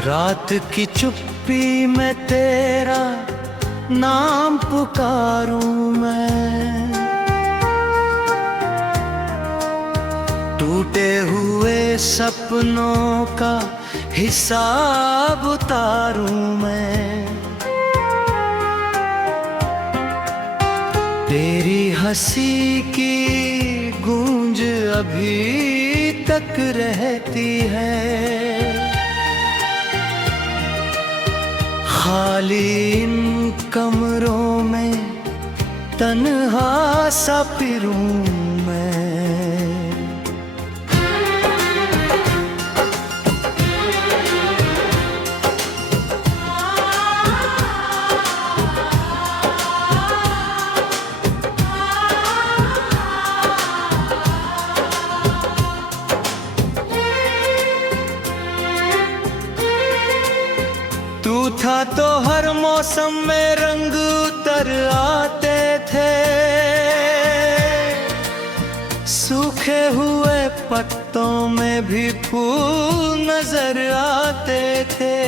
रात की चुप्पी में तेरा नाम पुकारूं मैं, टूटे हुए सपनों का हिसाब उतारूं मैं। तेरी हंसी की गूंज अभी तक रहती है, खाली इन कमरों में तन्हा सा फिरूं मैं। तू था तो हर मौसम में रंग उतर आते थे, सूखे हुए पत्तों में भी फूल नजर आते थे।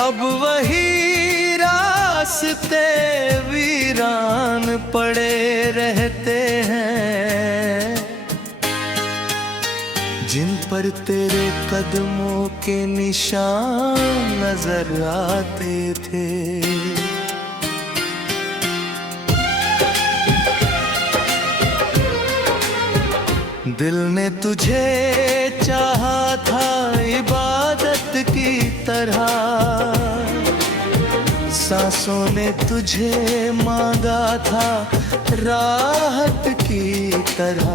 अब वही रास्ते वीरान पड़े रहते हैं, जिन पर तेरे कदमों के निशान नजर आते थे। दिल ने तुझे चाहा था इबादत की तरह, सांसों ने तुझे मांगा था राहत की तरह।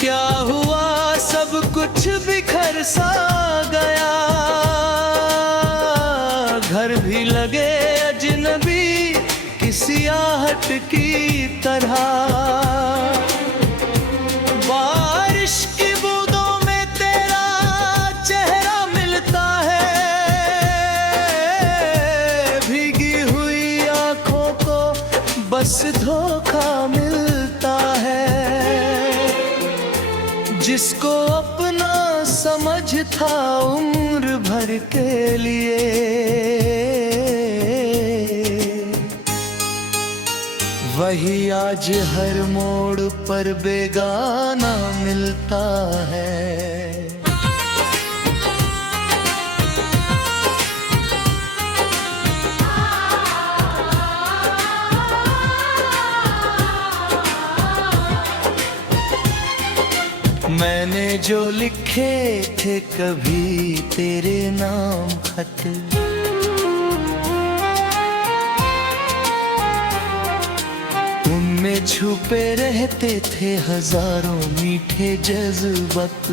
क्या हुआ सब कुछ बिखर सा गया, घर भी लगे अजनबी किसी आहट की तरह। बारिश की बूंदों में तेरा चेहरा मिलता है, भीगी हुई आंखों को बस धोखा मिलता है। जिसको अपना समझ था उम्र भर के लिए, वही आज हर मोड़ पर बेगाना मिलता है। मैंने जो लिखे थे कभी तेरे नाम खत, उनमें छुपे रहते थे हजारों मीठे जज्बात।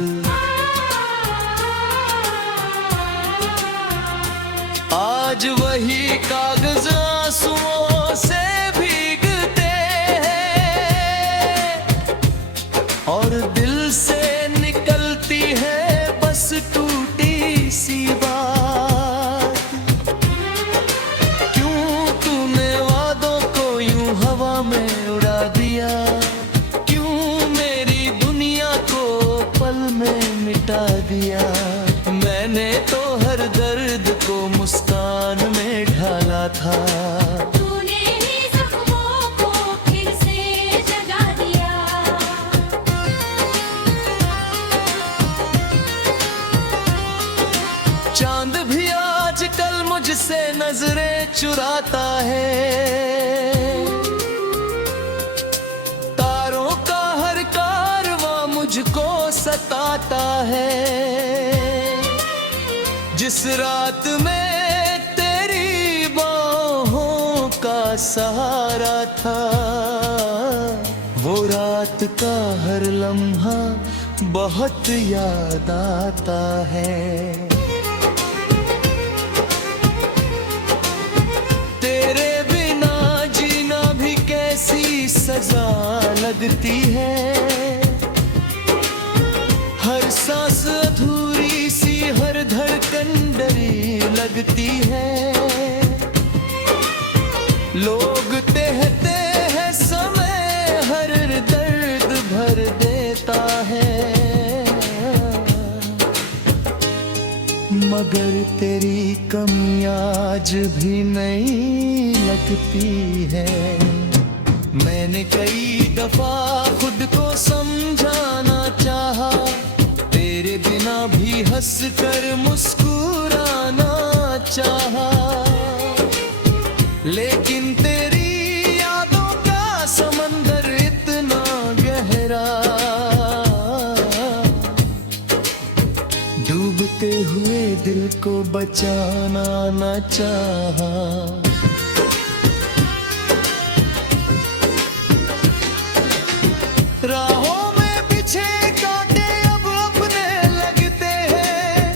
आज वही कागज आंसुओं से भीगते हैं, और दिल से निकलती है बस टूटी सी बात। क्यों तूने वादों को यूं हवा में उड़ा दिया, क्यों मेरी दुनिया को पल में मिटा दिया। मैंने तो हर दर्द को मुस्कान में ढाला था, चांद भी आजकल मुझसे नजरें चुराता है। तारों का हर कारवां मुझको सताता है। जिस रात में तेरी बाहों का सहारा था, वो रात का हर लम्हा बहुत याद आता है। सजा लगती है, हर सांस अधूरी सी, हर धड़कन डरी लगती है। लोग कहते हैं समय हर दर्द भर देता है, मगर तेरी कमी आज भी नहीं लगती है। मैंने कई दफा खुद को समझाना चाहा, तेरे बिना भी हंस कर मुस्कुराना चाहा, लेकिन तेरी यादों का समंदर इतना गहरा, डूबते हुए दिल को बचाना न चाहा। राहों में बिछे कांटे अब अपने लगते हैं,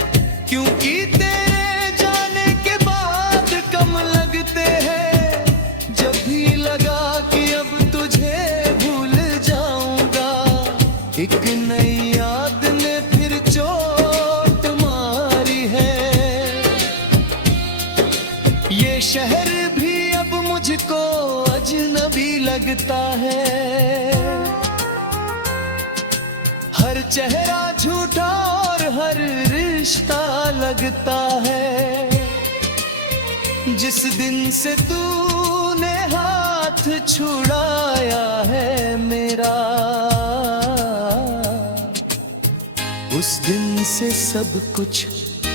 क्योंकि तेरे जाने के बाद कम लगते हैं। जब भी लगा कि अब तुझे भूल जाऊंगा, एक नई याद ने फिर चोट मारी है। ये शहर भी अब मुझको अजनबी लगता है, हर चेहरा झूठा और हर रिश्ता लगता है। जिस दिन से तूने हाथ छुड़ाया है मेरा, उस दिन से सब कुछ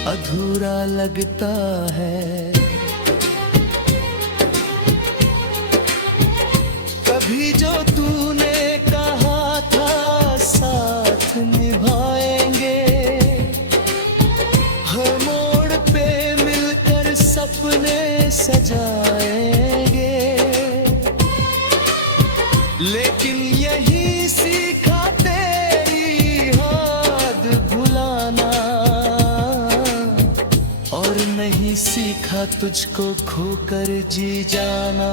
अधूरा लगता है। कभी जो तूने कहा था साथ निभाएंगे, हर मोड़ पे मिलकर सपने सजाएंगे, लेकिन यही सीखा तेरी याद भुलाना, और नहीं सीखा तुझको खोकर जी जाना।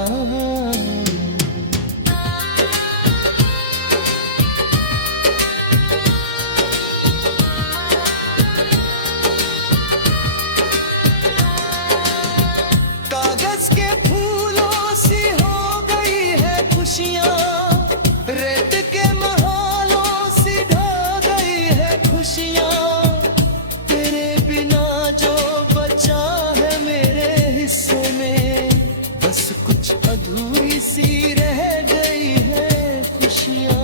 कागज के फूलों सी हो गई है खुशियाँ, रेत के महलों सी ढह गई है खुशियाँ। तेरे बिना जो बचा है मेरे हिस्से में, बस कुछ अधूरी सी रह गई है खुशियाँ।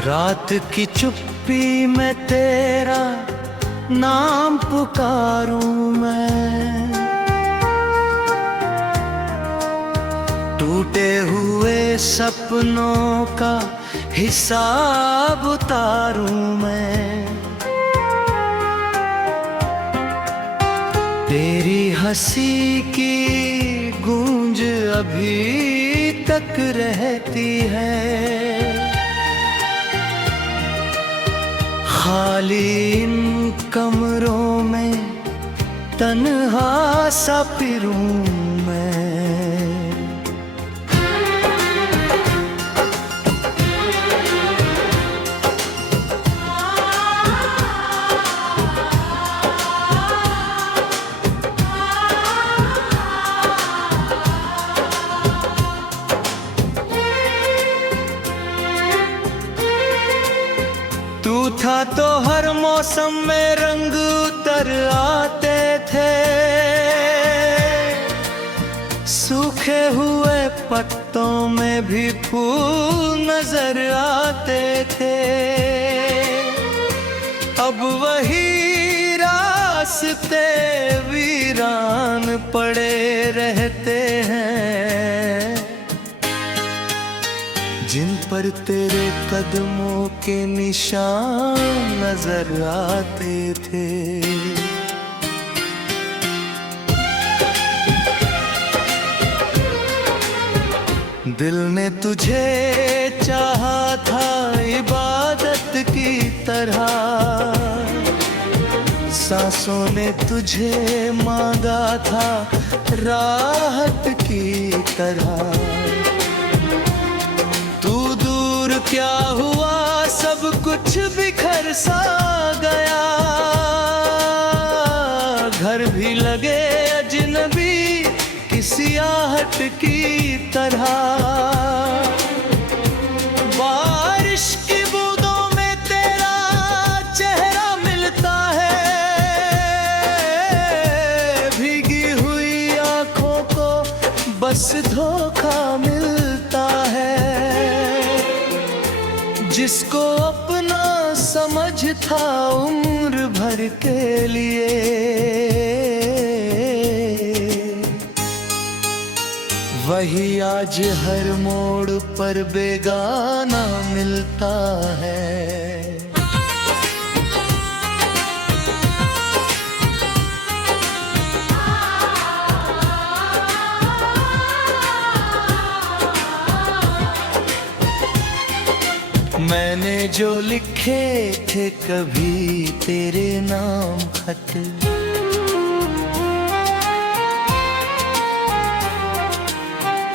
रात की चुप्पी में तेरा नाम पुकारूं मैं, टूटे हुए सपनों का हिसाब उतारूं मैं। तेरी हंसी की गूंज अभी तक रहती है, खाली इन कमरों में तन्हा सा फिरूं मैं। तू था तो हर मौसम में रंग उतर आते थे, सूखे हुए पत्तों में भी फूल नजर आते थे। अब वही रास्ते वीरान पड़े रहते हैं, जिन पर तेरे कदमों के निशान नजर आते थे। दिल ने तुझे चाहा था इबादत की तरह, सांसों ने तुझे मांगा था राहत की तरह। क्या हुआ सब कुछ बिखर सा गया, मुस्कुराहट की तरह। बारिश की बूंदों में तेरा चेहरा मिलता है, भीगी हुई आंखों को बस धोखा मिलता है। जिसको अपना समझ था उम्र भर के लिए, वही आज हर मोड़ पर बेगाना मिलता है। मैंने जो लिखे थे कभी तेरे नाम खत,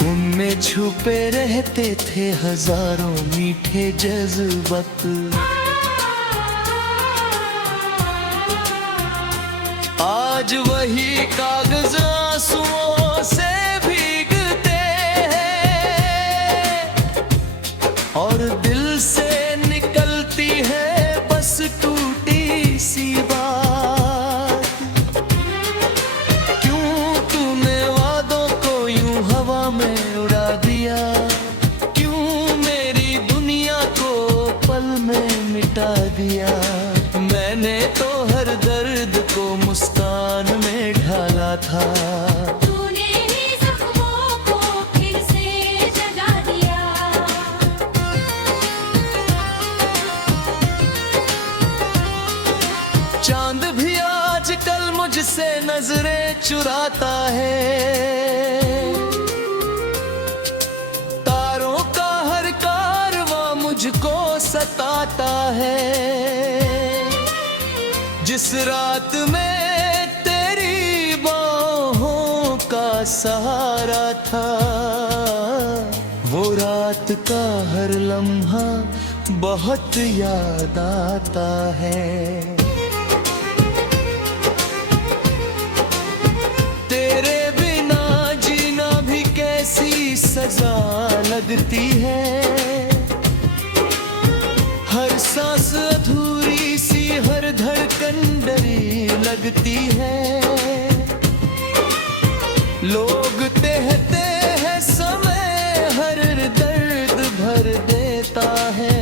उनमें छुपे रहते थे हजारों मीठे जज्बात। आज वही कागज आंसुओं से भीगते हैं और दिल से निकलती है बस टूटी सी बात। क्यों तूने वादों को यूं हवा में उड़ा दिया, क्यों मेरी दुनिया को पल में मिटा दिया। मैंने तो हर दर्द को मुस्कान में ढाला था, चांद भी आजकल मुझसे नजरें चुराता है। तारों का हर कारवां मुझको सताता है। जिस रात में तेरी बाहों का सहारा था, वो रात का हर लम्हा बहुत याद आता है। सजा लगती है, हर सांस अधूरी सी, हर धड़कन डरी लगती है। लोग कहते हैं समय हर दर्द भर देता है,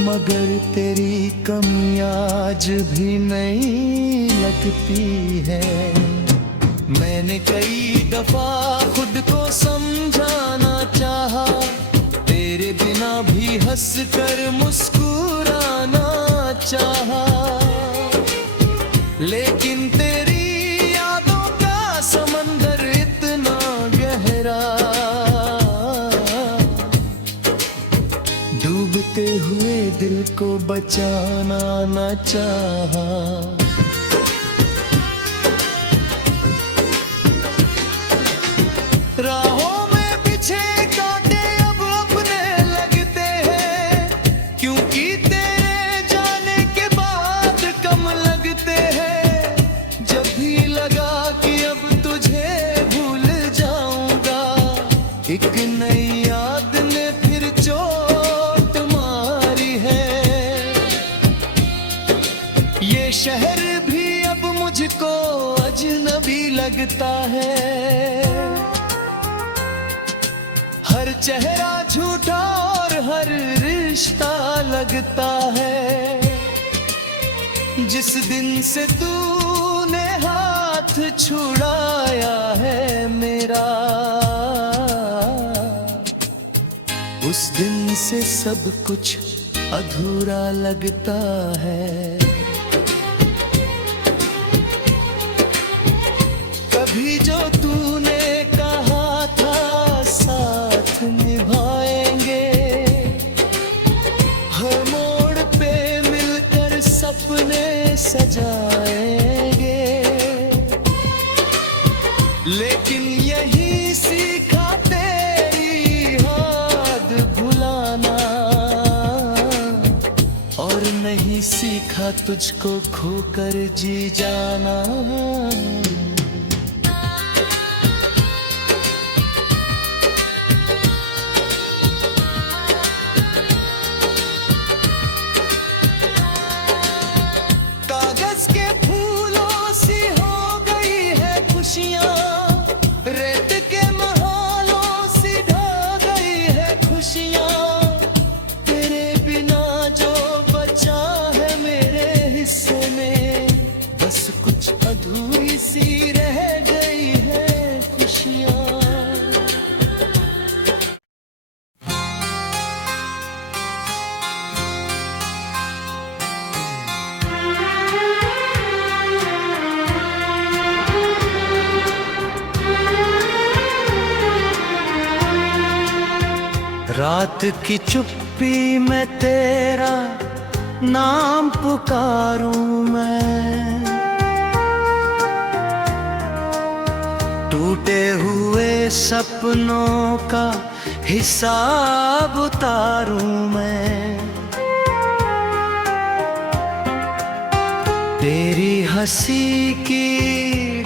मगर तेरी कमी आज भी नहीं लगती है। मैंने कई दफा खुद को समझाना चाहा, तेरे बिना भी हंसकर मुस्कुराना चाहा, लेकिन तेरी यादों का समंदर इतना गहरा, डूबते हुए दिल को बचाना न चाहा। राहों में बिछे कांटे अब अपने लगते हैं, क्योंकि तेरे जाने के बाद कम लगते हैं। जब भी लगा कि अब तुझे भूल जाऊंगा, एक नई याद ने फिर चोट मारी है। ये शहर भी अब मुझको अजनबी लगता है। हर चेहरा झूठा और हर रिश्ता लगता है। जिस दिन से तूने हाथ छुड़ाया है मेरा, उस दिन से सब कुछ अधूरा लगता है। कभी जो तूने कहा था साथ निभाएंगे, हर मोड़ पे मिलकर सपने सजाएंगे, लेकिन यही सीखा तेरी याद भुलाना, और नहीं सीखा तुझको खोकर जी जाना। रात की चुप्पी में तेरा नाम पुकारूं मैं, टूटे हुए सपनों का हिसाब उतारूं मैं। तेरी हंसी की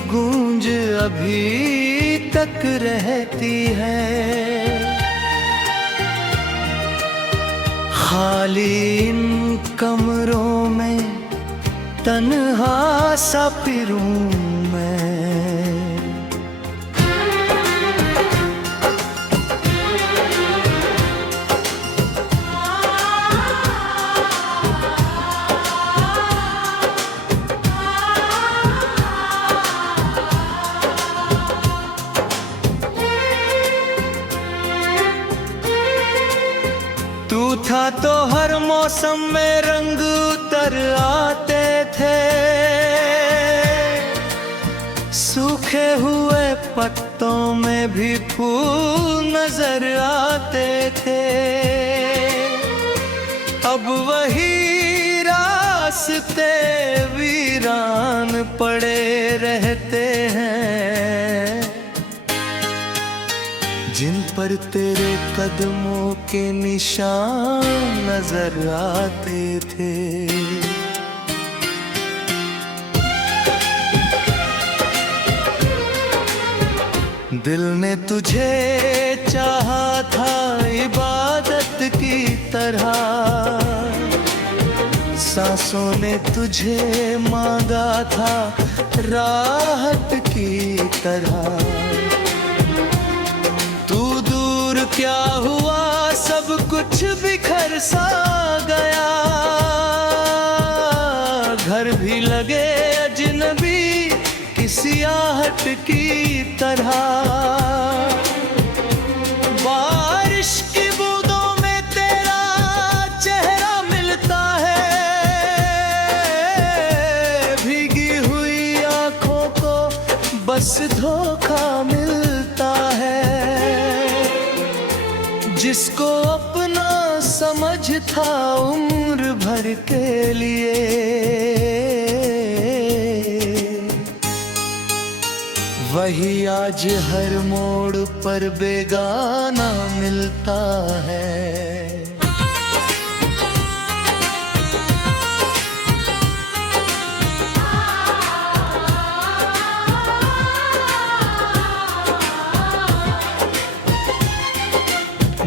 गूंज अभी तक रहती है, खाली इन कमरों में तन्हा सा फिरूं मैं। तू था तो हर मौसम में रंग उतर आते थे, सूखे हुए पत्तों में भी फूल नजर आते थे। अब वही रास्ते वीरान पड़े रहते हैं, जिन पर तेरे कदमों के निशान नजर आते थे। दिल ने तुझे चाहा था इबादत की तरह, सांसों ने तुझे मांगा था राहत की तरह। क्या हुआ सब कुछ बिखर सा गया, घर भी लगे अजनबी किसी आहट की तरह। बारिश की बूंदों में तेरा चेहरा मिलता है, भीगी हुई आंखों को बस धोखा मिलता है। जिसको अपना समझ था उम्र भर के लिए, वही आज हर मोड़ पर बेगाना मिलता है।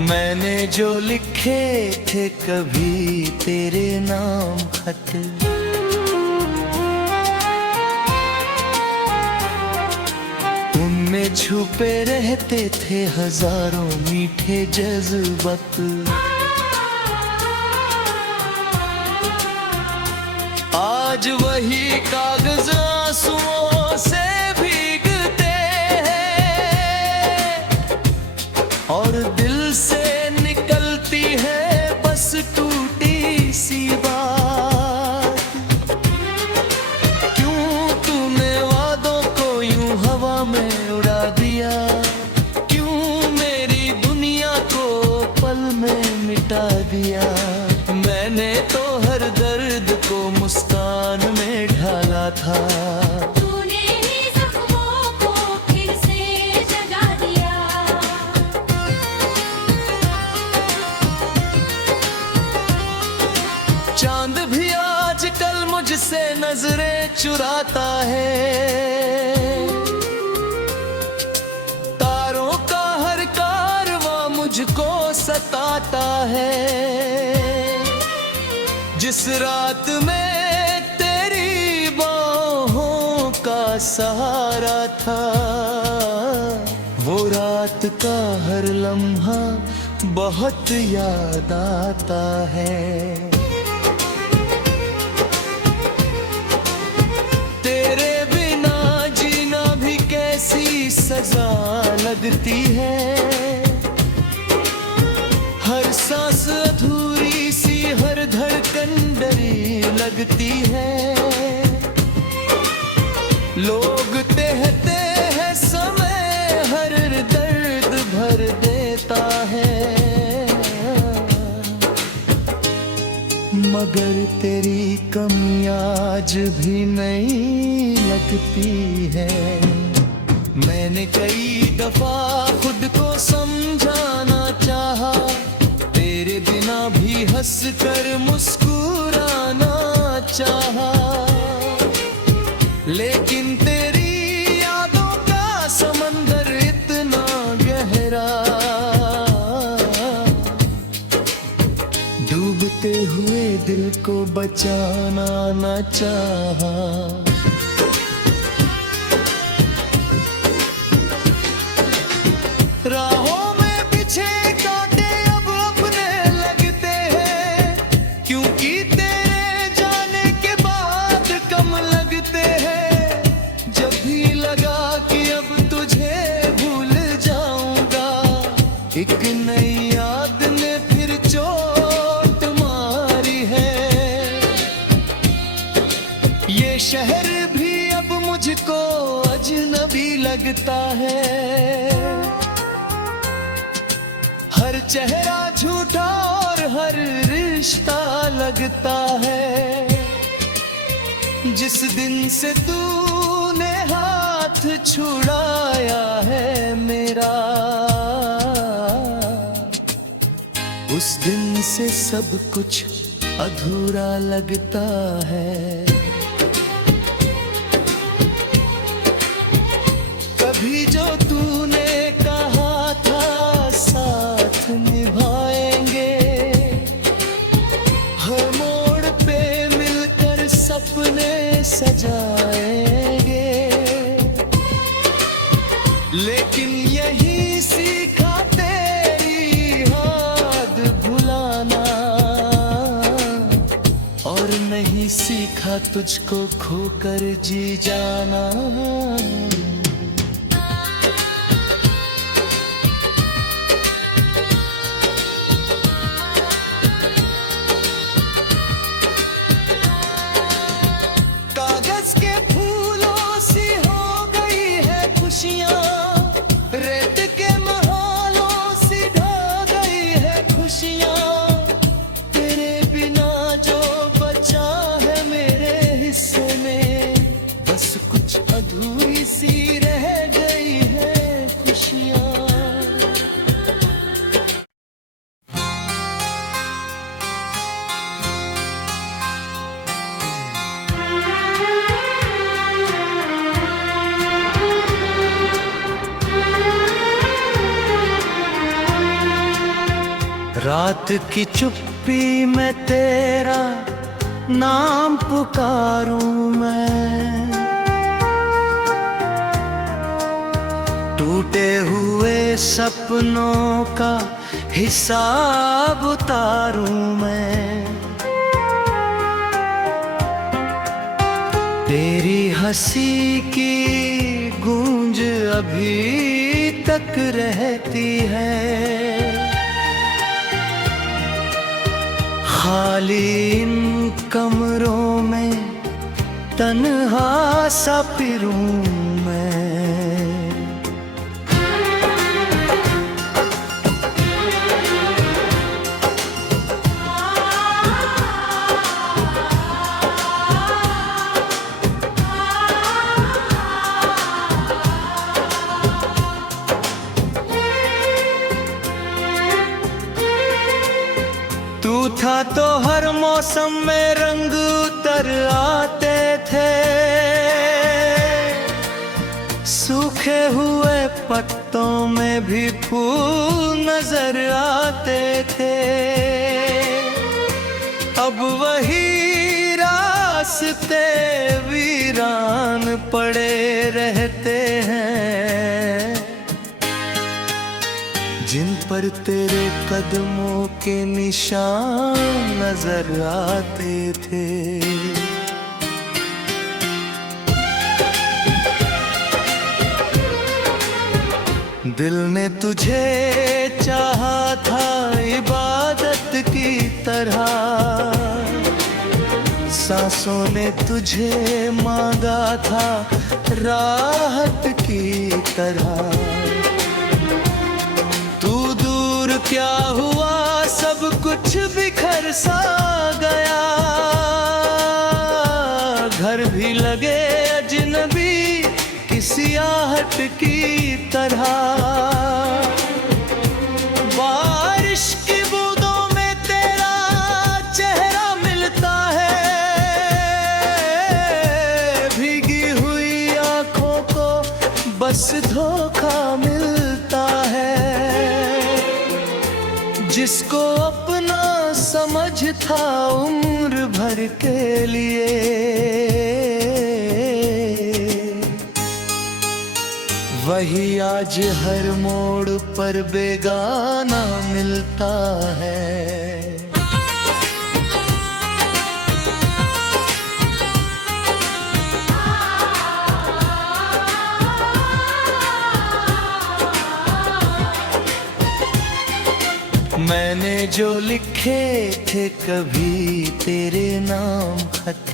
मैंने जो लिखे थे कभी तेरे नाम खत, उनमें छुपे रहते थे हजारों मीठे जज्बात। आज वही कागज आंसुओं से भीगते हैं, और दिल से निकलती है बस टूटी सी बात। क्यों तूने वादों को यूं हवा में उड़ा दिया, क्यों मेरी दुनिया को पल में मिटा दिया। मैंने तो हर दर्द को मुस्कान में ढाला था, चांद भी आजकल मुझसे नजरें चुराता है। तारों का हर कारवां मुझको सताता है। जिस रात में तेरी बाहों का सहारा था, वो रात का हर लम्हा बहुत याद आता है। सजा लगती है, हर सांस अधूरी सी, हर धड़कन डरी लगती है। लोग कहते हैं समय हर दर्द भर देता है, मगर तेरी कमी आज भी नहीं लगती है। मैंने कई दफा खुद को समझाना चाहा, तेरे बिना भी हंस कर मुस्कुराना चाहा, लेकिन तेरी यादों का समंदर इतना गहरा, डूबते हुए दिल को बचाना न चाहा। राहों में बिछे कांटे अब अपने लगते हैं, क्योंकि तेरे जाने के बाद कम लगते हैं। जब भी लगा कि अब तुझे भूल जाऊंगा, एक नई याद ने फिर चोट मारी है। ये शहर भी अब मुझको अजनबी लगता है। हर चेहरा झूठा और हर रिश्ता लगता है। जिस दिन से तूने हाथ छुड़ाया है मेरा, उस दिन से सब कुछ अधूरा लगता है। कभी जो तूने कहा था साथ निभाएंगे, हर मोड़ पे मिलकर सपने सजाएंगे, लेकिन यही सीखा तेरी याद भुलाना, और नहीं सीखा तुझको खोकर जी जाना। रेत के महलों सी ढा गई है खुशियाँ, तेरे बिना जो बचा है मेरे हिस्से में, बस कुछ अधूरी सी रह गई है खुशियाँ। रात की चुप्पी में तेरा नाम पुकारूं मैं, टूटे हुए सपनों का हिसाब उतारूं मैं। तेरी हंसी की गूंज अभी तक रहती है, खाली इन कमरों में तन्हा सा फिरूं मैं। तू था तो हर मौसम में रंग उतर आते थे, सूखे हुए पत्तों में भी फूल नजर आते थे। अब वही रास्ते वीरान पड़े रहते हैं, जिन पर तेरे कदमों के निशान नजर आते थे। दिल ने तुझे चाहा था इबादत की तरह, सांसों ने तुझे मांगा था राहत की तरह। क्या हुआ सब कुछ बिखर सा गया, की तरह। बारिश की बूंदों में तेरा चेहरा मिलता है, भीगी हुई आंखों को बस धोखा मिलता है। जिसको अपना समझ था उम्र भर के लिए, वही आज हर मोड़ पर बेगाना मिलता है। मैंने जो लिखे थे कभी तेरे नाम खत,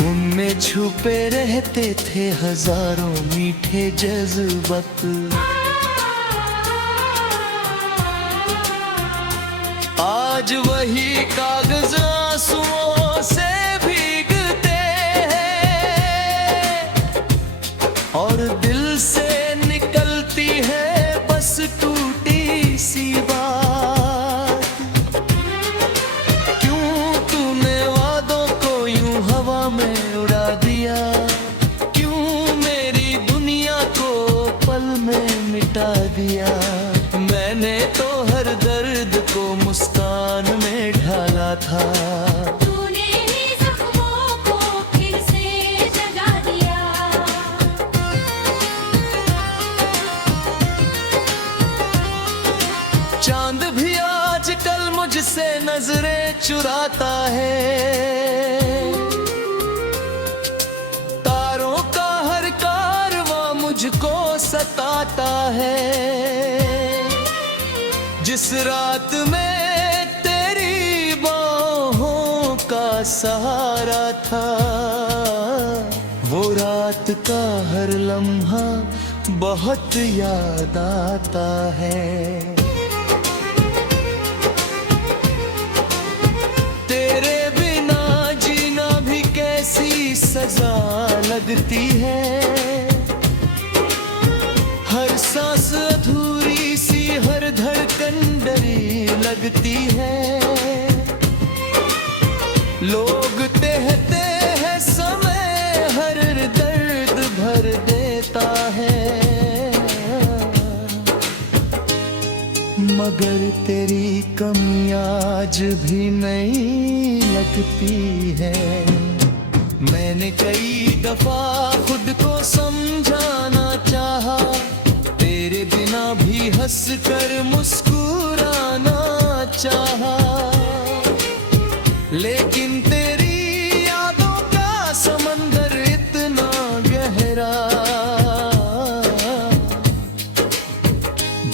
उनमें छुपे रहते थे हजारों मीठे जज्बात। आज वही कागज आंसुओं से भीगते हैं और दिल से निकलती है बस टूटी सी बात। क्यों तूने वादों को यूं हवा में उड़ा दिया, क्यों मेरी दुनिया को पल में मिटा दिया। मैंने तो हर दर्द को मुस्कान में ढाला था, चांद भी आजकल मुझसे नजरें चुराता है। तारों का हर कारवां मुझको सताता है। जिस रात में तेरी बाहों का सहारा था, वो रात का हर लम्हा बहुत याद आता है। सजा लगती है, हर सांस अधूरी सी, हर धड़कन डरी लगती है। लोग कहते हैं समय हर दर्द भर देता है, मगर तेरी कमी आज भी नहीं लगती है। मैंने कई दफा खुद को समझाना चाहा, तेरे बिना भी हंसकर मुस्कुराना चाहा, लेकिन तेरी यादों का समंदर इतना गहरा,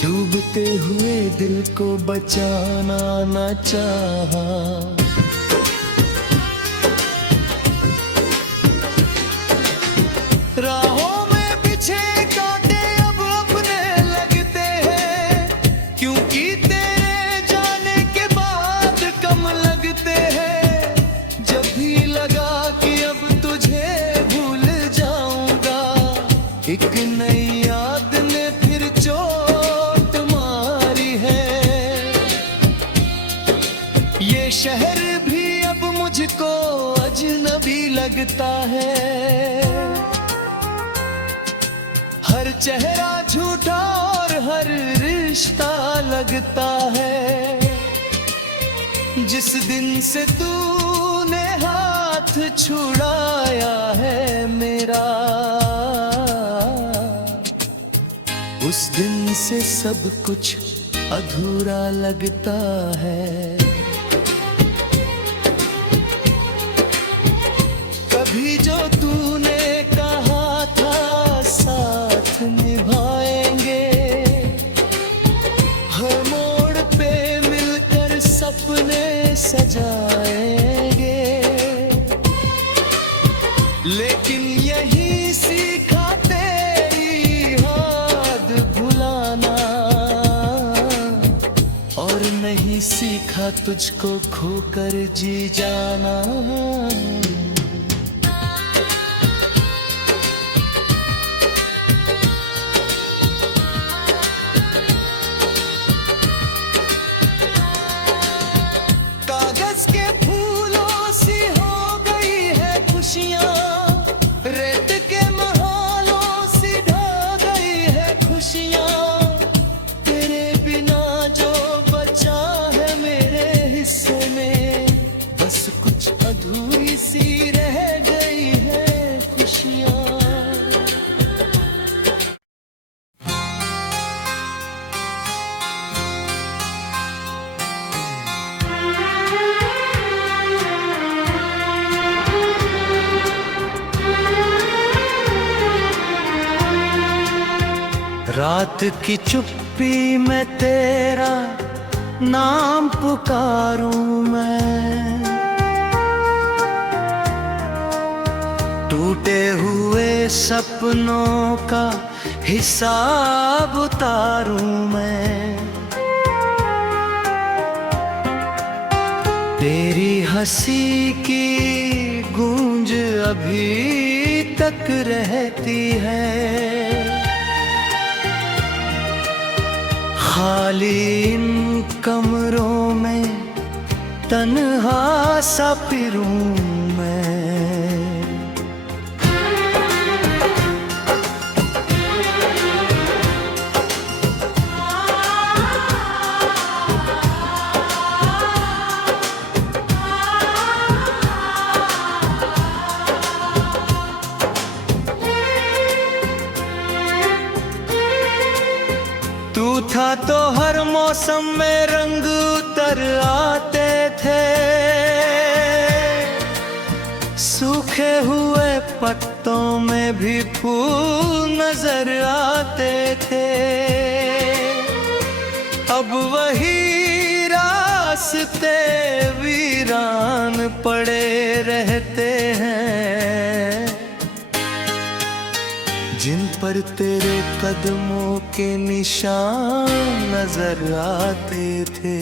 डूबते हुए दिल को बचाना न चाहा। राहों में बिछे कांटे अब अपने लगते हैं, क्योंकि तेरे जाने के बाद कम लगते हैं। जब भी लगा कि अब तुझे भूल जाऊंगा, एक नई याद ने फिर चोट मारी है। ये शहर भी अब मुझको अजनबी लगता है। हर चेहरा झूठा और हर रिश्ता लगता है। जिस दिन से तूने हाथ छुड़ाया है मेरा, उस दिन से सब कुछ अधूरा लगता है। कभी जो तूने कहा था साथ निभाएंगे, हर मोड़ पे मिलकर सपने सजाएंगे, लेकिन यही सीखा तेरी याद भुलाना, और नहीं सीखा तुझको खोकर जी जाना। रात की चुप्पी में तेरा नाम पुकारूं मैं, टूटे हुए सपनों का हिसाब उतारूं मैं। तेरी हंसी की गूंज अभी तक रहती है, खाली इन कमरों में तन्हा सा फिरूं मैं। तू था तो हर मौसम में रंग उतर आते थे, सूखे हुए पत्तों में भी फूल नजर आते थे। अब वही रास्ते वीरान पड़े रहते हैं, जिन पर तेरे कदमों के निशान नजर आते थे।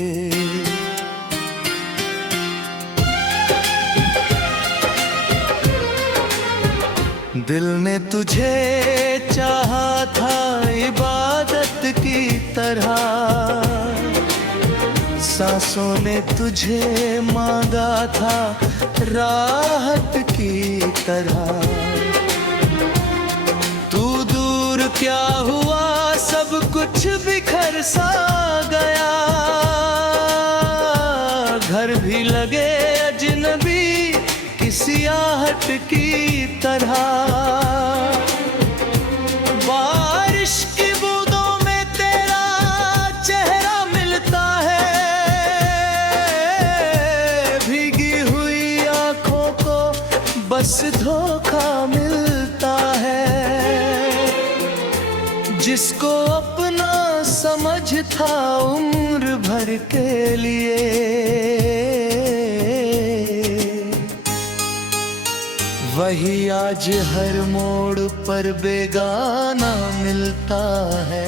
दिल ने तुझे चाहा था इबादत की तरह, सांसों ने तुझे मांगा था राहत की तरह। क्या हुआ सब कुछ बिखर सा गया, घर भी लगे अजनबी किसी आहट की तरह। बारिश की बूंदों में तेरा चेहरा मिलता है, भीगी हुई आंखों को बस धोखा मिलता है। जिसको अपना समझ था उम्र भर के लिए, वही आज हर मोड़ पर बेगाना मिलता है।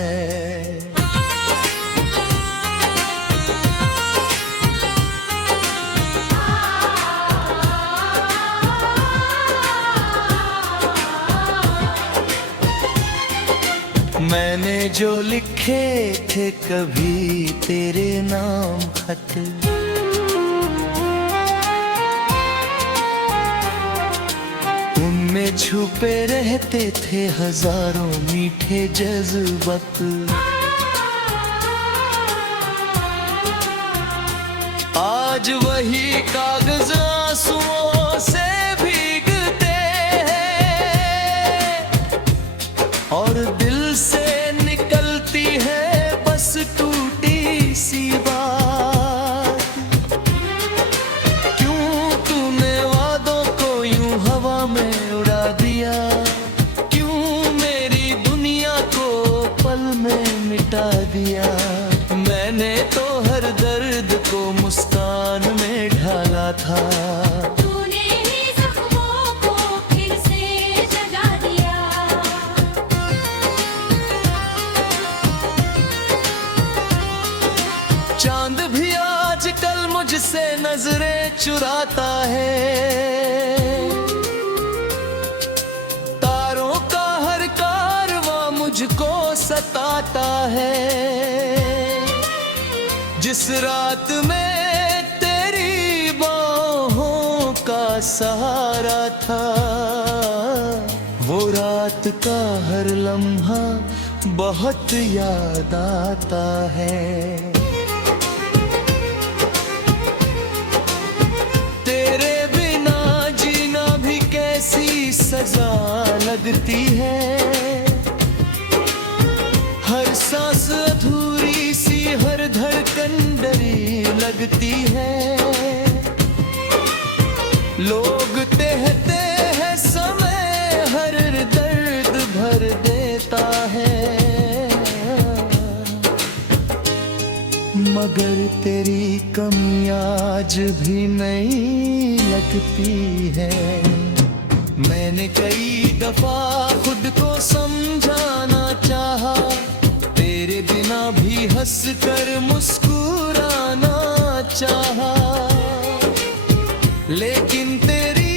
मैंने जो लिखे थे कभी तेरे नाम खत, उनमें छुपे रहते थे हजारों मीठे जज्बात। आज वही कागज आंसुओं से भीगते हैं, और दिल से निकलती है बस टूटी सी बात। क्यों तूने वादों को यूं हवा में उड़ा दिया, क्यों मेरी दुनिया को पल में मिटा दिया। मैंने तो हर दर्द को मुस्कान में ढाला था, चांद भी आजकल मुझसे नजरें चुराता है। तारों का हर कारवां मुझको सताता है। जिस रात में तेरी बाहों का सहारा था, वो रात का हर लम्हा बहुत याद आता है। सजा लगती है, हर सांस अधूरी सी, हर धड़कन डरी लगती है। लोग कहते हैं समय हर दर्द भर देता है, मगर तेरी कमी आज भी नहीं लगती है। मैंने कई दफा खुद को समझाना चाहा, तेरे बिना भी हंस कर मुस्कुराना चाहा, लेकिन तेरी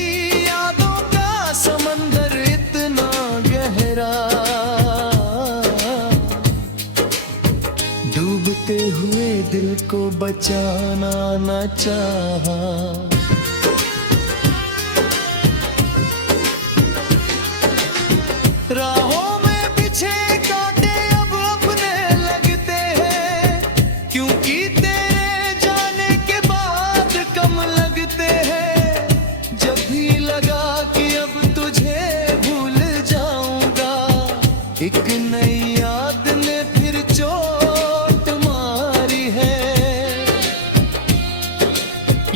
यादों का समंदर इतना गहरा, डूबते हुए दिल को बचाना न चाहा। राहों में बिछे कांटे अब अपने लगते हैं, क्योंकि तेरे जाने के बाद कम लगते हैं। जब भी लगा कि अब तुझे भूल जाऊंगा, एक नई याद ने फिर चोट मारी है।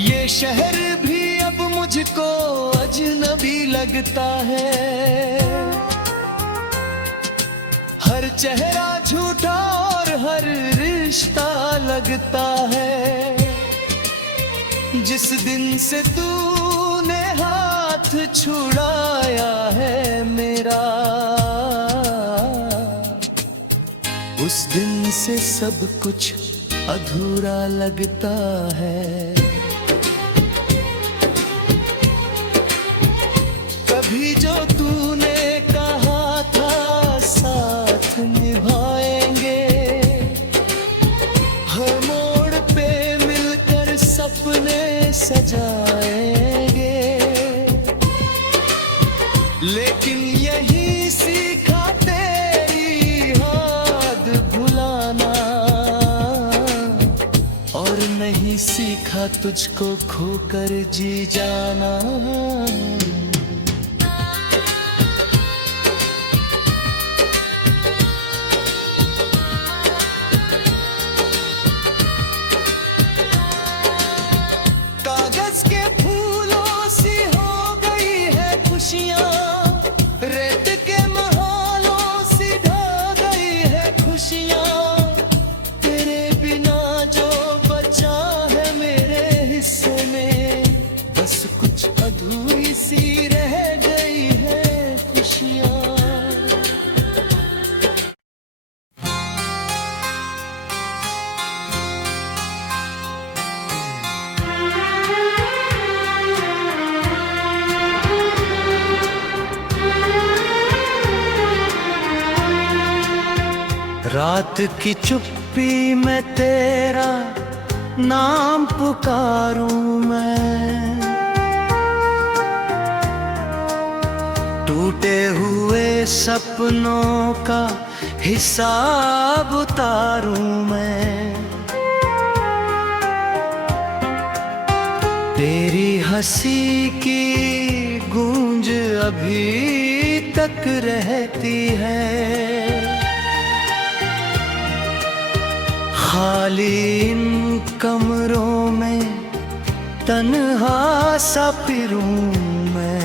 ये शहर भी अब मुझको अजनबी लगता है। हर चेहरा झूठा और हर रिश्ता लगता है। जिस दिन से तूने हाथ छुड़ाया है मेरा, उस दिन से सब कुछ अधूरा लगता है। कभी जो तूने कहा था साथ निभाएंगे, हर मोड़ पे मिलकर सपने सजाएंगे, लेकिन यही सीखा तेरी याद भुलाना, और नहीं सीखा तुझको खोकर जी जाना। कागज के फूलों सी हो गई है खुशियाँ, रेत के महलों सी ढह गई है खुशियाँ। तेरे बिना जो बचा है मेरे हिस्से में, बस कुछ अधूरी सी रह गई है खुशियाँ। रात की चुप्पी में तेरा नाम पुकारूं मैं, टूटे हुए सपनों का हिसाब उतारूं मैं। तेरी हंसी की गूंज अभी तक रहती है, खाली इन कमरों में तन्हा सा फिरूं मैं।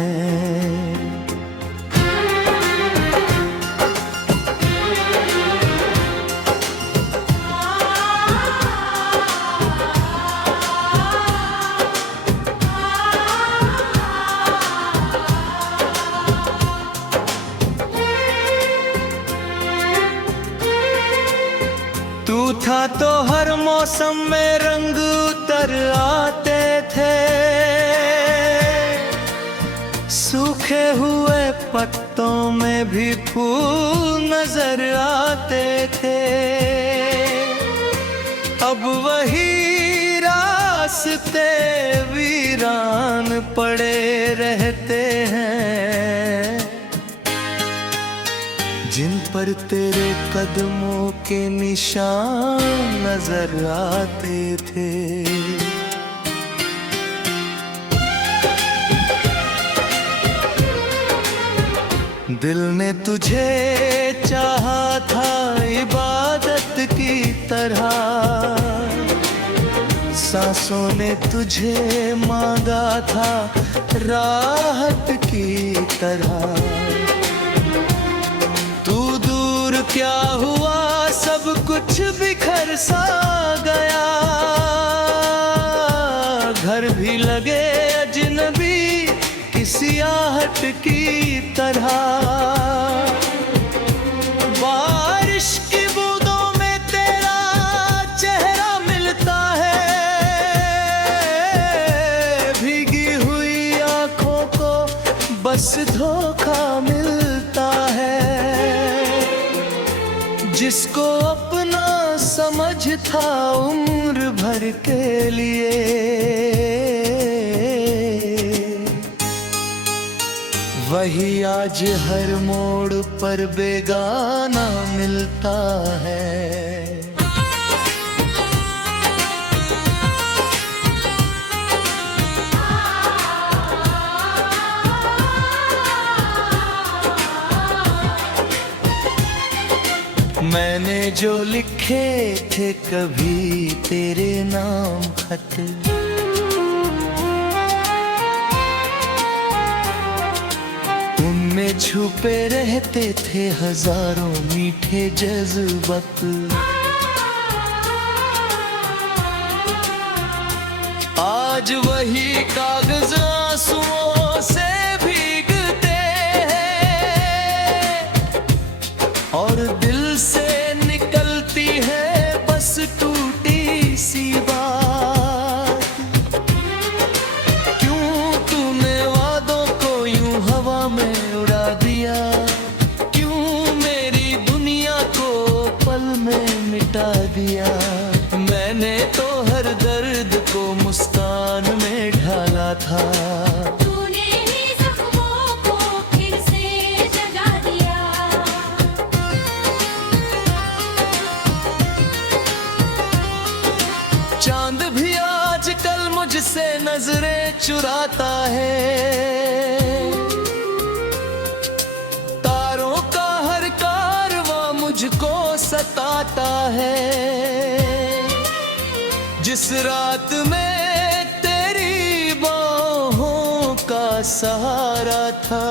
तू था तो हर मौसम में रंग उतर आते थे, सूखे हुए पत्तों में भी फूल नजर आते थे। अब वही रास्ते वीरान पड़े रहते हैं, जिन पर तेरे कदमों के निशान नजर आते थे। दिल ने तुझे चाहा था इबादत की तरह, सांसों ने तुझे मांगा था राहत की तरह। क्या हुआ सब कुछ बिखर सा गया, की तरह। बारिश की बूंदों में तेरा चेहरा मिलता है, भीगी हुई आंखों को बस धोखा मिलता है। जिसको अपना समझ था उम्र भर के लिए, वही आज हर मोड़ पर बेगाना मिलता है। मैंने जो लिखे थे कभी तेरे नाम खत, उनमें छुपे रहते थे हजारों मीठे जज्बात। आज वही कागज आंसुओं से भीगते हैं और दिल से निकलती है बस टूटी सी बात। क्यों तूने वादों को यूं हवा में उड़ा दिया, क्यों मेरी दुनिया को पल में मिटा दिया। मैंने तो हर दर्द को मुस्कान में ढाला था, तूने ही जख्मों को फिर से जगा दिया। चांद भी आजकल मुझसे नजरें चुराता है, तारों का हर कारवां मुझको सताता है। जिस रात में तेरी बाहों का सहारा था,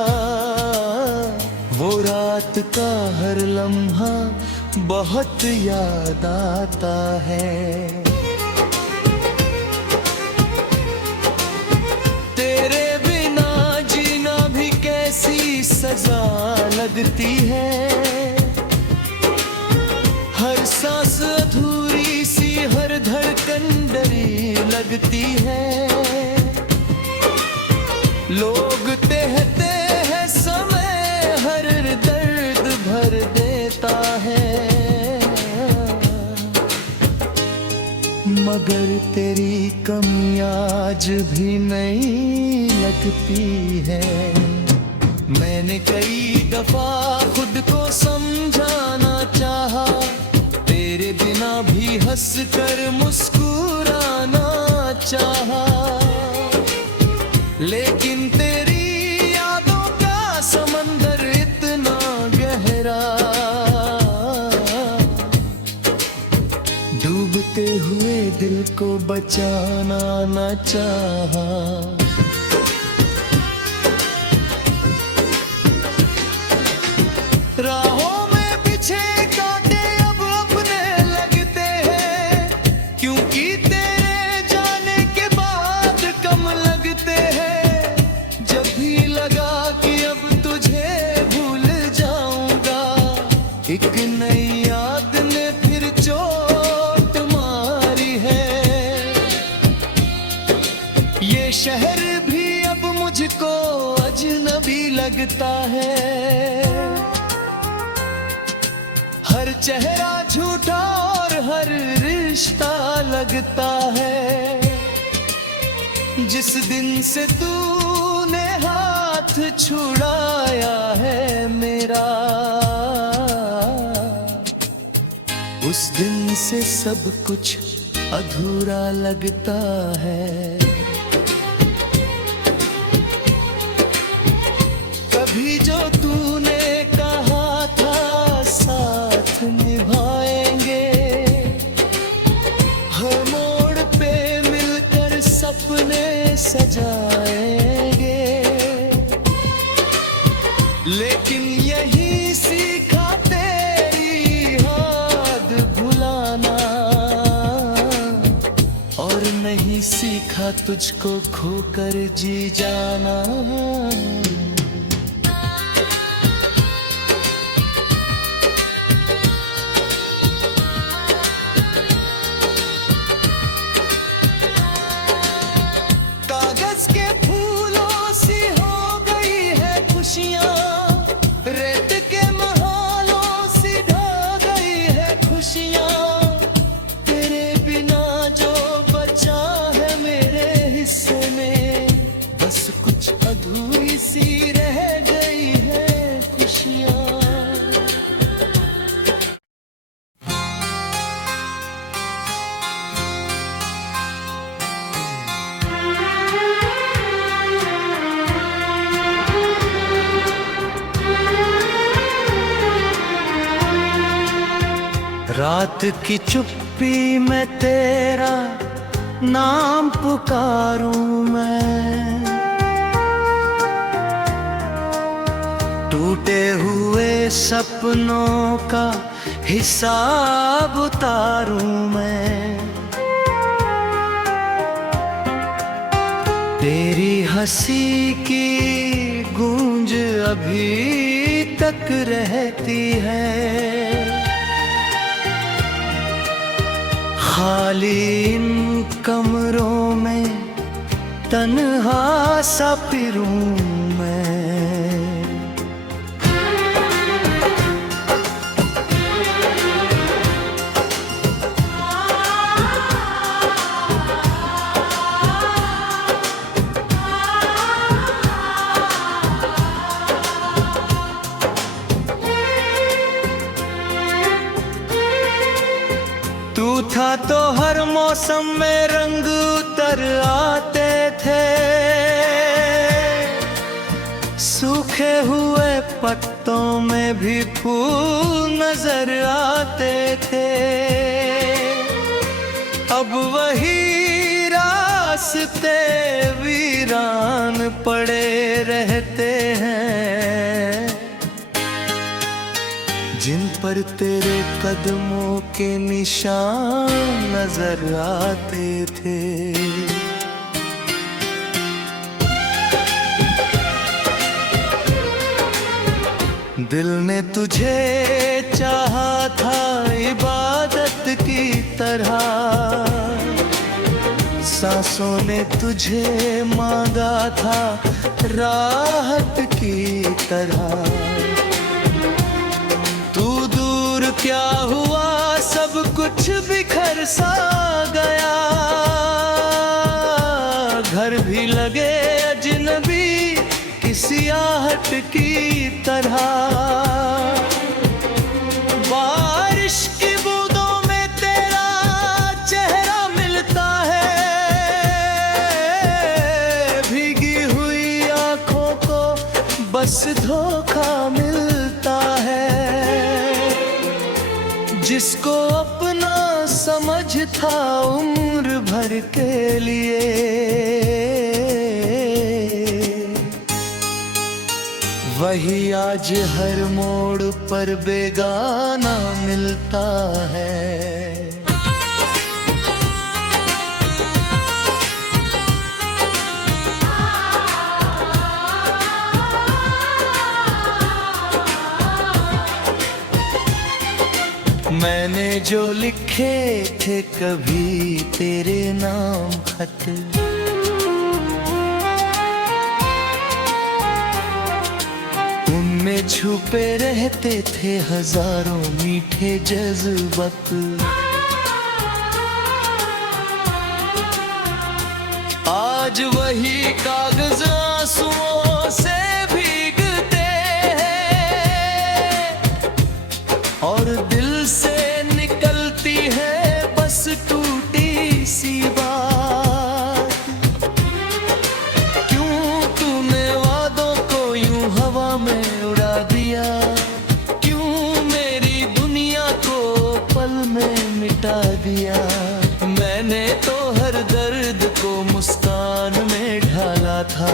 वो रात का हर लम्हा बहुत याद आता है। तेरे बिना जीना भी कैसी सजा लगती है, हर सांस अधूरी सी हर धड़कन डरी लगती है। लोग कहते हैं समय हर दर्द भर देता है, मगर तेरी कमी आज भी नहीं लगती है। मैंने कई दफा खुद को समझाना चाहा, तेरे बिना भी हंस कर मुस्कुराना चाहा, लेकिन तेरी यादों का समंदर इतना गहरा, डूबते हुए दिल को बचाना न चाहा। राहों में बिछे कांटे अब अपने लगते हैं, क्योंकि तेरे जाने के बाद कम लगते हैं। जब भी लगा कि अब तुझे भूल जाऊंगा, एक नई याद ने फिर चोट मारी है। ये शहर भी अब मुझको अजनबी लगता है, हर चेहरा झूठा और हर रिश्ता लगता है। जिस दिन से तूने हाथ छुड़ाया है मेरा, उस दिन से सब कुछ अधूरा लगता है। कभी जो तूने कहा था साथ निभाएंगे, हर मोड़ पे मिलकर सपने सजाएंगे, लेकिन यही सीखा तेरी याद भुलाना, और नहीं सीखा तुझको खोकर जी जाना। रात की चुप्पी में तेरा नाम पुकारूं मैं, टूटे हुए सपनों का हिसाब उतारूं मैं। तेरी हंसी की गूंज अभी तक रहती है, खाली इन कमरों में तन्हा सा फिरूं मैं। तू था तो हर मौसम में रंग उतर आते थे, सूखे हुए पत्तों में भी फूल नजर आते थे। अब वही रास्ते वीरान पड़े रहते हैं, जिन पर तेरे कदमों के निशान नजर आते थे। दिल ने तुझे चाहा था इबादत की तरह, सांसों ने तुझे मांगा था राहत की तरह। क्या हुआ सब कुछ बिखर सा गया, घर भी लगे अजनबी किसी आहट की तरह। बारिश की बूंदों में तेरा चेहरा मिलता है, भीगी हुई आंखों को बस धोखा मिलता है। जिसको अपना समझ था उम्र भर के लिए, वही आज हर मोड़ पर बेगाना मिलता है। मैंने जो लिखे थे कभी तेरे नाम खत, उनमें छुपे रहते थे हजारों मीठे जज्बात। आज वही कागज आंसुओं से भीगते हैं, और दिल से निकलती है बस टूटी सी बात। क्यों तूने वादों को यूं हवा में उड़ा दिया, क्यों मेरी दुनिया को पल में मिटा दिया। मैंने तो हर दर्द को मुस्कान में ढाला था,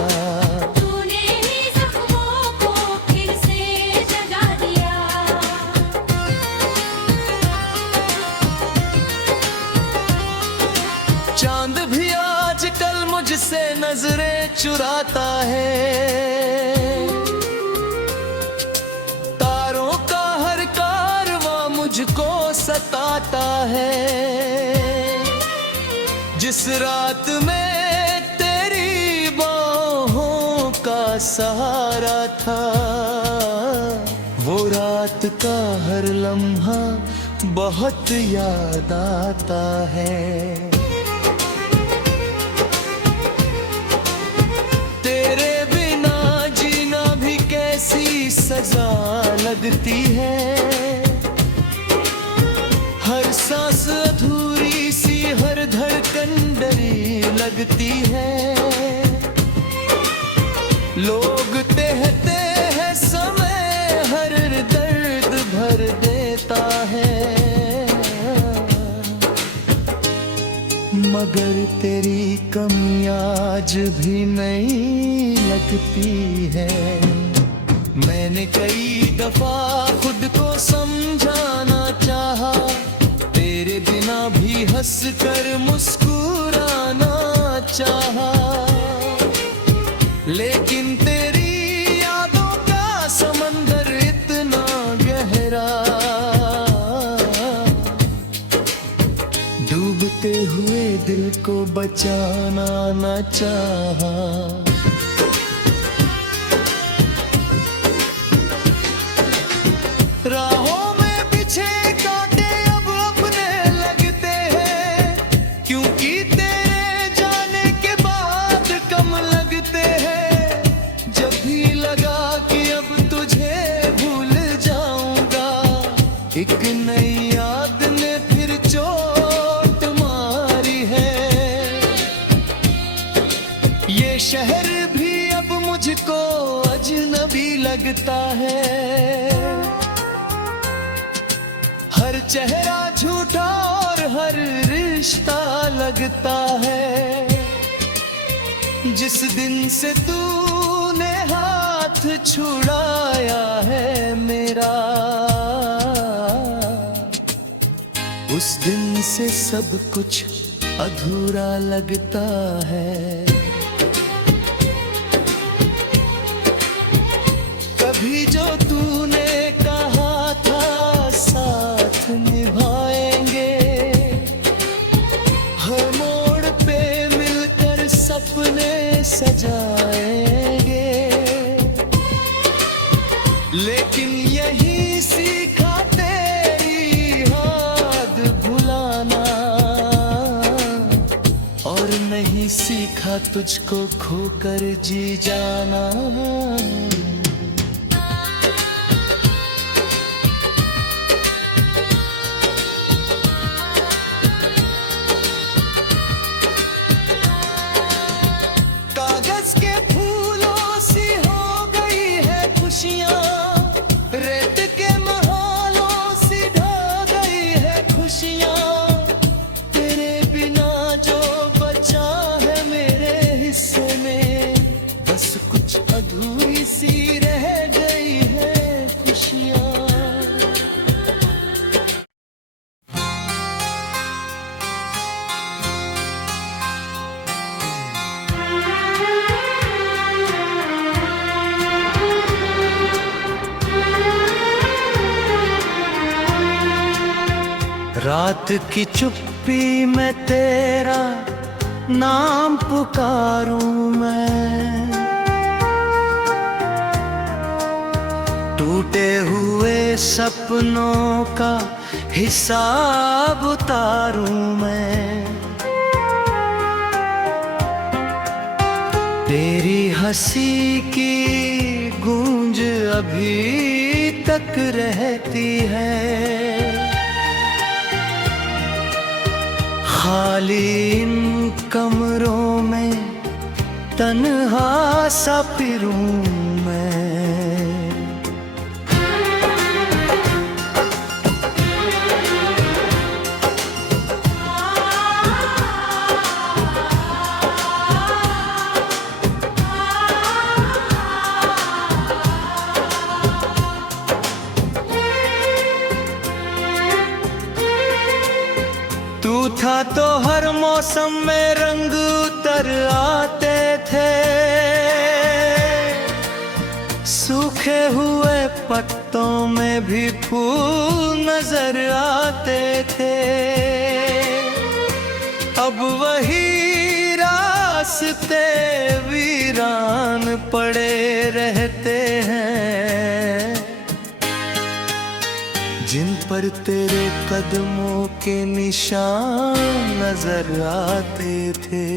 चांद भी आजकल मुझसे नजरें चुराता है। तारों का हर कारवां मुझको सताता है। जिस रात में तेरी बाहों का सहारा था, वो रात का हर लम्हा बहुत याद आता है। सजा लगती है, हर सांस अधूरी सी, हर धड़कन डरी लगती है। लोग कहते हैं समय हर दर्द भर देता है, मगर तेरी कमी आज भी नहीं लगती है। मैंने कई दफा खुद को समझाना चाहा, तेरे बिना भी हंस कर मुस्कुराना चाहा, लेकिन तेरी यादों का समंदर इतना गहरा, डूबते हुए दिल को बचाना न चाहा। राहों में बिछे कांटे अब अपने लगते हैं, क्योंकि तेरे जाने के बाद कम लगते हैं। जब भी लगा कि अब तुझे भूल जाऊंगा, एक नई याद ने फिर चोट मारी है। ये शहर भी अब मुझको अजनबी लगता है, हर चेहरा झूठा और हर रिश्ता लगता है। जिस दिन से तूने हाथ छुड़ाया है मेरा, उस दिन से सब कुछ अधूरा लगता है। कभी जो तूने कहा था साथ निभाएंगे, हर मोड़ पे मिलकर सपने सजाएंगे, लेकिन यही सीखा तेरी याद भुलाना, और नहीं सीखा तुझको खोकर जी जाना। कागज के फूलों सी हो गई है खुशियाँ, रेत के महलों सी ढह गई है खुशियाँ। तेरे बिना जो बचा है मेरे हिस्से में, बस कुछ अधूरी सी रह गई है खुशियाँ। रात की चुप्पी में तेरा नाम पुकारूं मैं, टूटे हुए सपनों का हिसाब उतारूं मैं। तेरी हंसी की गूंज अभी तक रहती है, खाली इन कमरों में तन्हा सा फिरूं मैं। तू था तो हर मौसम में रंग उतर आते थे, सूखे हुए पत्तों में भी फूल नजर आते थे। अब वही रास्ते वीरान पड़े रहते हैं, जिन पर तेरे कदमों के निशान नजर आते थे।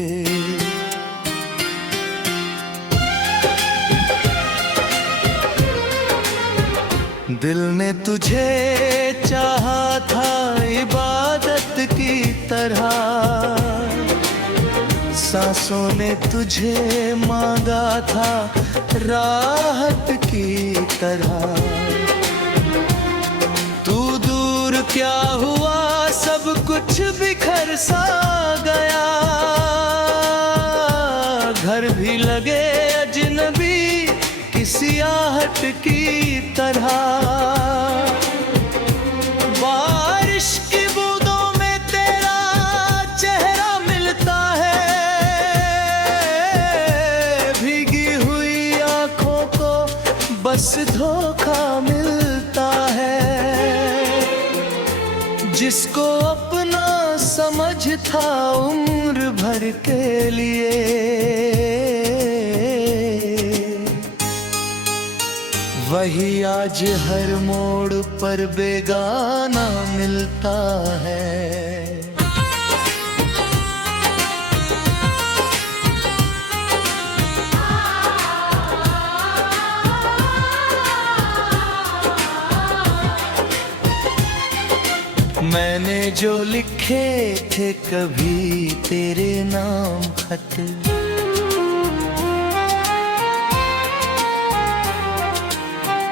दिल ने तुझे चाहा था इबादत की तरह, सांसों ने तुझे मांगा था राहत की तरह। क्या हुआ सब कुछ बिखर सा गया, मुस्कुराहट की तरह। बारिश की बूंदों में तेरा चेहरा मिलता है, भीगी हुई आंखों को बस धोखा मिलता है। जिसको अपना समझ था उम्र भर के लिए, वही आज हर मोड़ पर बेगाना मिलता है। मैंने जो लिखे थे कभी तेरे नाम खत,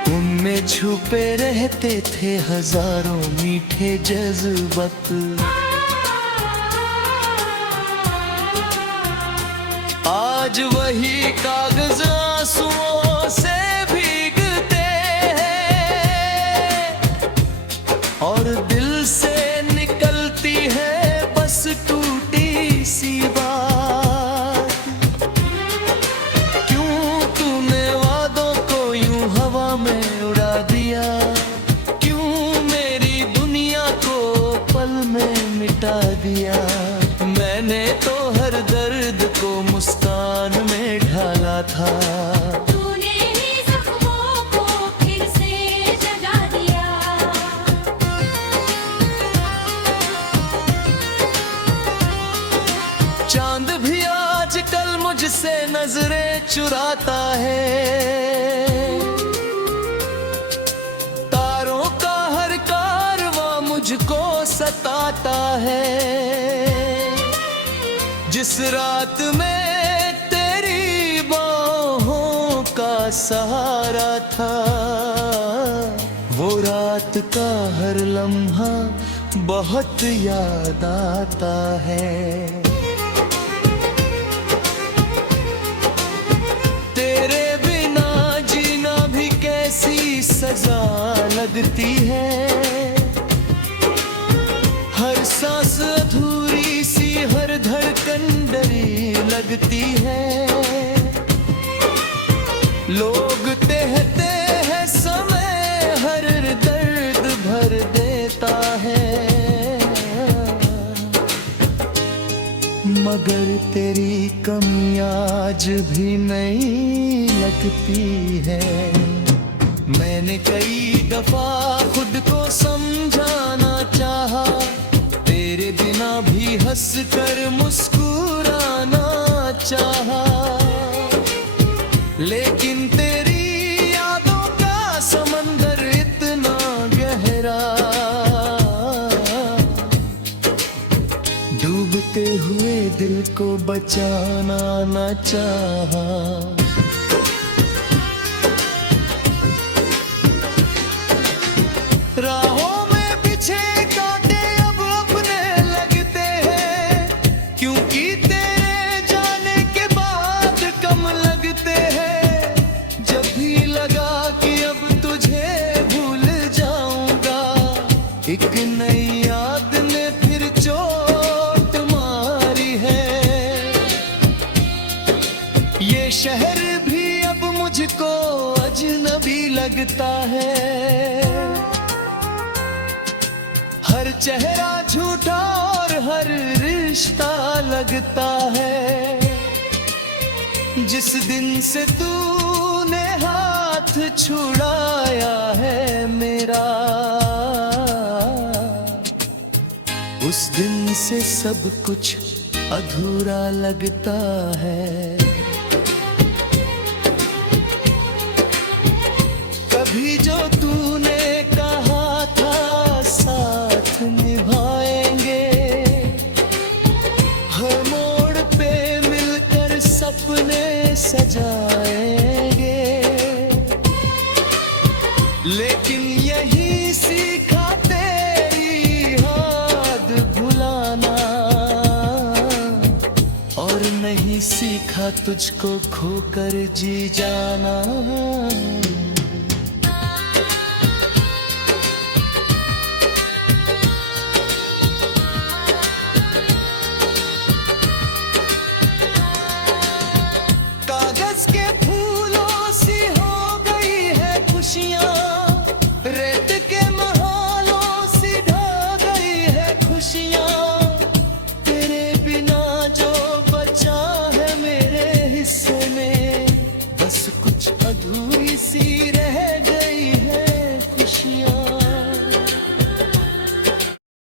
उनमें छुपे रहते थे हजारों मीठे जज्बात। आज वही कागज आंसुओं से भीगते हैं और दिल से निकलती है बस टूटी सी बात। क्यों तूने वादों को यूं हवा में उड़ा दिया, क्यों मेरी दुनिया को पल में मिटा दिया। मैंने तो हर दर्द को मुस्कान में ढाला था, तूने ही जख्मों को फिर से जगा दिया। चांद भी आजकल मुझसे नजरें चुराता है, तारों का हर कारवां मुझको सताता है। जिस रात में तेरी बाहों का सहारा था, वो रात का हर लम्हा बहुत याद आता है। तेरे बिना जीना भी कैसी सजा लगती है, हर सांस अधूरी सी हर धड़कन डरी लगती है। लोग कहते हैं समय हर दर्द भर देता है, मगर तेरी कमी आज भी नहीं लगती है। मैंने कई दफा खुद को समझाना चाहा, तेरे बिना भी हंस कर मुस्कुराना चाहा, लेकिन तेरी यादों का समंदर इतना गहरा, डूबते हुए दिल को बचाना न चाहा। राहों में बिछे कांटे अब अपने लगते हैं, क्योंकि तेरे जाने के बाद कम लगते हैं। जब भी लगा कि अब तुझे भूल जाऊंगा, एक नई याद ने फिर चोट मारी है। ये शहर भी अब मुझको अजनबी लगता है, हर चेहरा झूठा और हर रिश्ता लगता है। जिस दिन से तूने हाथ छुड़ाया है मेरा, उस दिन से सब कुछ अधूरा लगता है। कभी जो तूने कहा था साथ निभाएंगे, हर मोड़ पे मिलकर सपने सजाएंगे, लेकिन यही सीखा तेरी याद भुलाना, और नहीं सीखा तुझको खोकर जी जाना।